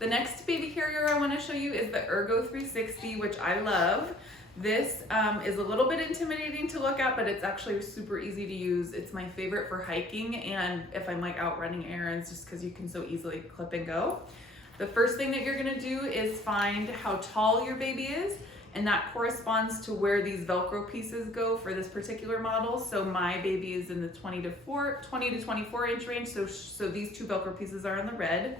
The next baby carrier I want to show you is the Ergo 360, which I love. This is a little bit intimidating to look at, but it's actually super easy to use. It's my favorite for hiking and if I'm like out running errands, just because you can so easily clip and go. The first thing that you're gonna do is find how tall your baby is, and that corresponds to where these Velcro pieces go for this particular model. So my baby is in the 20 to 24 inch range, so these two Velcro pieces are in the red.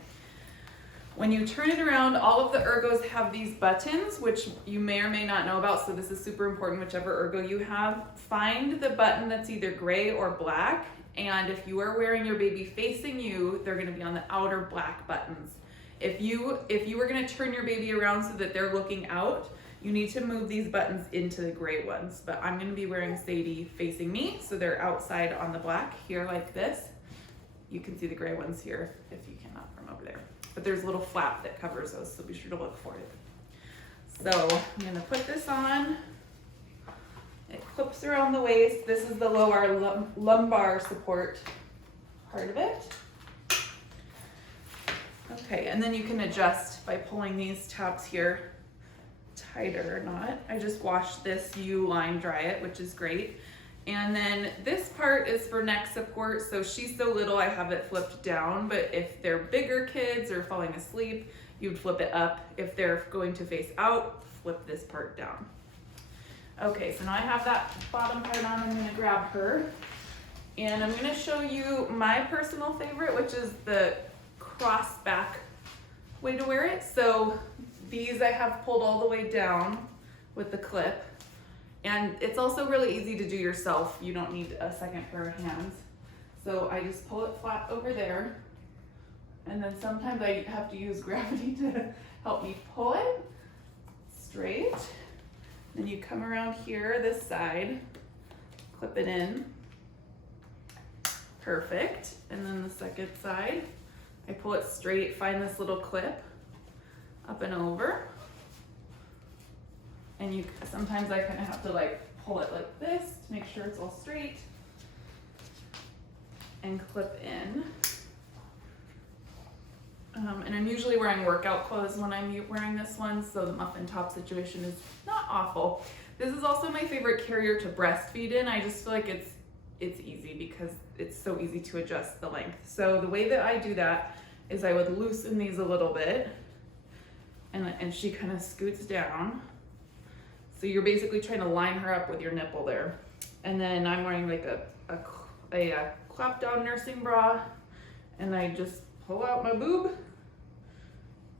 When you turn it around, all of the Ergos have these buttons, which you may or may not know about, so this is super important, whichever Ergo you have. Find the button that's either gray or black, and if you are wearing your baby facing you, they're gonna be on the outer black buttons. If you were gonna turn your baby around so that they're looking out, you need to move these buttons into the gray ones, but I'm gonna be wearing Sadie facing me, so they're outside on the black here like this. You can see the gray ones here if you cannot from over there. But there's a little flap that covers those, so be sure to look for it. So I'm gonna put this on. It clips around the waist. This is the lower lumbar support part of it. Okay, and then you can adjust by pulling these tabs here tighter or not. I just washed this, you line dry it, which is great. And then this part is for neck support. So she's so little, I have it flipped down, but if they're bigger kids or falling asleep, you'd flip it up. If they're going to face out, flip this part down. Okay, so now I have that bottom part on, I'm gonna grab her. And I'm gonna show you my personal favorite, which is the cross back way to wear it. So these I have pulled all the way down with the clip. And it's also really easy to do yourself. You don't need a second pair of hands. So I just pull it flat over there. And then sometimes I have to use gravity to help me pull it straight. Then you come around here, this side, clip it in. Perfect. And then the second side, I pull it straight, find this little clip, up and over. And sometimes I kind of have to like pull it like this to make sure it's all straight and clip in. And I'm usually wearing workout clothes when I'm wearing this one, so the muffin top situation is not awful. This is also my favorite carrier to breastfeed in. I just feel like it's easy because it's so easy to adjust the length. So the way that I do that is I would loosen these a little bit and she kind of scoots down. So you're basically trying to line her up with your nipple there. And then I'm wearing like a clap down nursing bra, and I just pull out my boob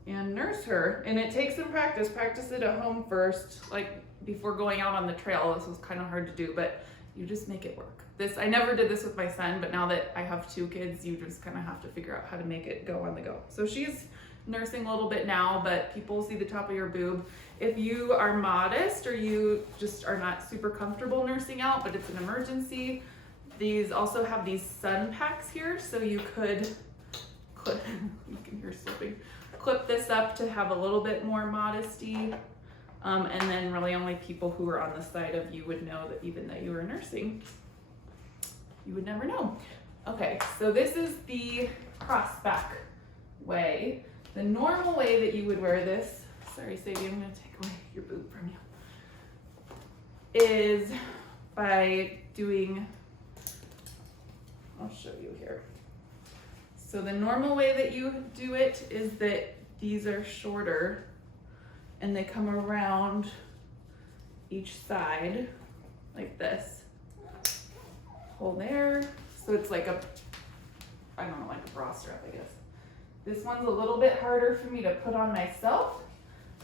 and nurse her. And it takes some practice. Practice it at home first, like before going out on the trail. This was kind of hard to do, but you just make it work. I never did this with my son, but now that I have two kids, you just kind of have to figure out how to make it go on the go. So she's nursing a little bit now, but people see the top of your boob. If you are modest or you just are not super comfortable nursing out, but it's an emergency, these also have these sun packs here, so you could clip, you can hear slipping, clip this up to have a little bit more modesty. And then really only people who are on the side of you would know that even though you were nursing, you would never know. Okay, so this is the cross back way. The normal way that you would wear this, sorry Sadie, I'm gonna take away your boob from you, is by doing, I'll show you here. So the normal way that you do it is that these are shorter and they come around each side like this. Pull there. So it's like I don't know, like a bra strap, I guess. This one's a little bit harder for me to put on myself.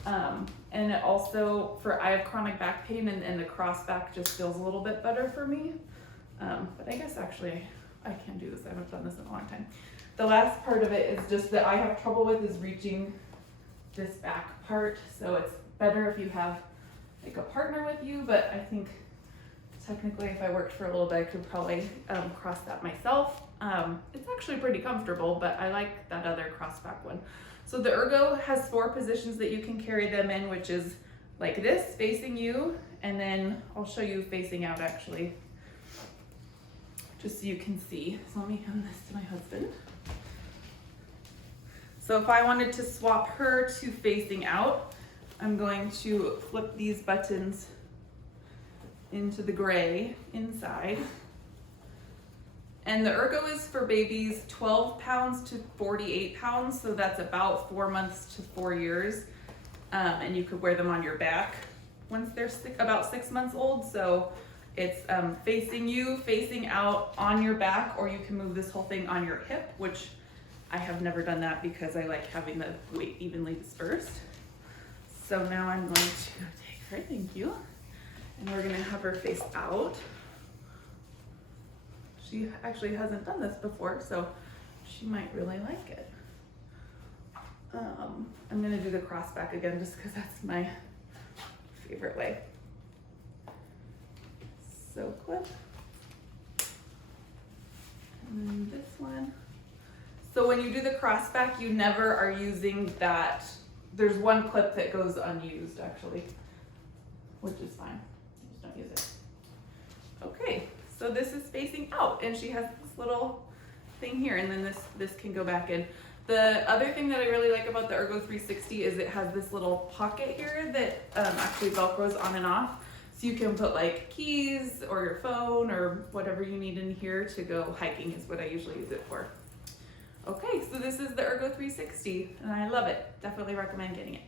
And it also, I have chronic back pain and the cross back just feels a little bit better for me. But I guess actually I can do this. I haven't done this in a long time. The last part of it is just that I have trouble with is reaching this back part. So it's better if you have like a partner with you, but I think technically if I worked for a little bit, I could probably cross that myself. It's actually pretty comfortable, but I like that other cross back one. So the Ergo has 4 positions that you can carry them in, which is like this, facing you, and then I'll show you facing out actually, just so you can see. So let me hand this to my husband. So if I wanted to swap her to facing out, I'm going to flip these buttons into the gray inside. And the Ergo is for babies 12 pounds to 48 pounds, so that's about 4 months to 4 years. And you could wear them on your back once they're about 6 months old. So it's facing you, facing out on your back, or you can move this whole thing on your hip, which I have never done that because I like having the weight evenly dispersed. So now I'm going to take her, thank you, and we're gonna have her face out. She actually hasn't done this before, so she might really like it. I'm gonna do the cross back again just because that's my favorite way. So clip. And then this one. So when you do the cross back, you never are using that. There's one clip that goes unused actually, which is fine. Just don't use it. Okay, so this is facing out and she has this little thing here, and then this can go back in. The other thing that I really like about the Ergo 360 is it has this little pocket here that actually Velcros on and off. So you can put like keys or your phone or whatever you need in here to go hiking is what I usually use it for. Okay, so this is the Ergo 360 and I love it. Definitely recommend getting it.